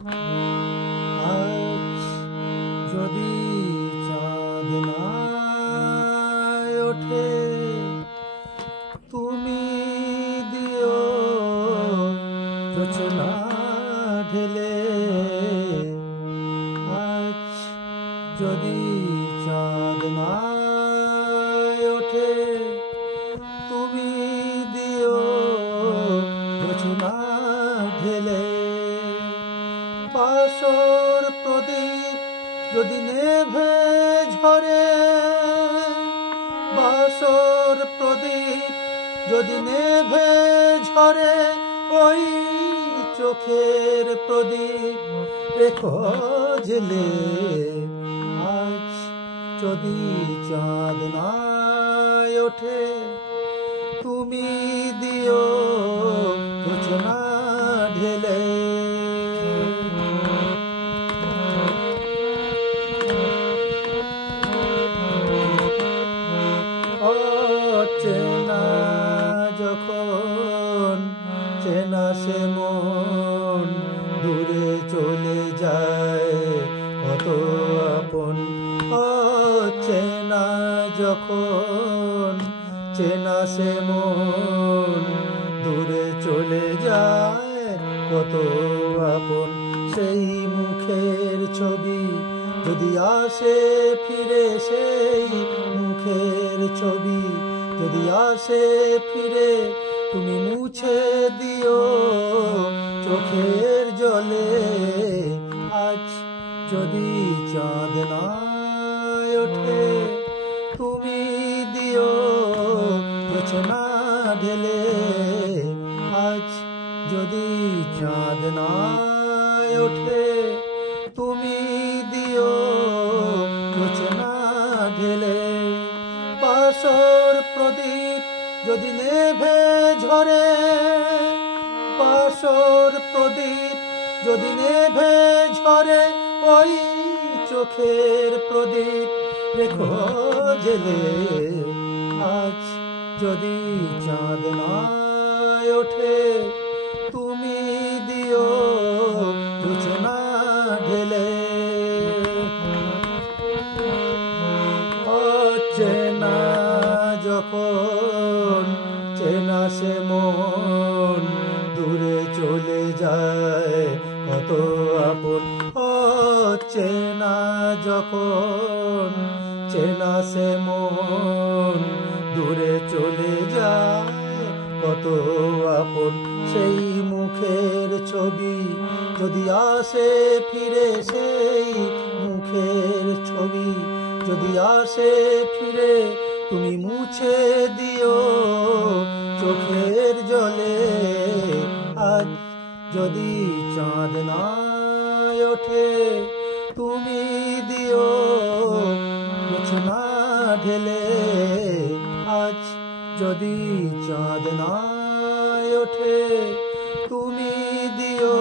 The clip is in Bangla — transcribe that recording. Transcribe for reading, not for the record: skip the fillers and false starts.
আজ যদি চাঁদ না ওঠে তুমি দিও জোছনা ঢেলে। আজ যদি চাঁদ না ওঠে তুমি দিও জোছনা ঢেলে। বাসর প্রদীপ যদি নেভে ঝরে, বাসর প্রদীপ যদি নেভে ঝরে, ওই চোখের প্রদীপ রেখো জেলে। আজ যদি চাঁদ না ওঠে তুমি দিও জোছনা ঢেলে। চেনা যখন চেনা সে মন দূরে চলে যায় কত আপন। চেনা যখন চেনা সে মন দূরে চলে যায় কত আপন। সেই মুখের ছবি যদি আসে ফিরে, সেই মুখের ছবি যদি আসে ফিরে, তুমি মুছে দিও চোখের জলে। আজ যদি চাঁদ না ওঠে তুমি দিও জোছনা ঢেলে। আজ যদি চাঁদ না ওঠে তুমি দিও জোছনা ঢেলে। বাসর প্রদীপ যদি নেভে ঝরে, বাসর প্রদীপ যদি নেভে ঝরে, ওই চোখের প্রদীপ রেখো জেলে। আজ যদি চাঁদ না ওঠে তুমি দিও জোছনা ঢেলে। চেনা যখন চেনা সে মন দূরে চলে যায় কত আপন। চেনা যখন চেনা সে মন দূরে চলে যায় কত আপন। সেই মুখের ছবি যদি আসে ফিরে, সেই মুখের ছবি যদি আসে ফিরে, তুমি মুছে দিও চোখের জলে। আজ যদি চাঁদ না ওঠে তুমি দিও জোছনা ঢেলে। আজ যদি চাঁদ না ওঠে তুমি দিও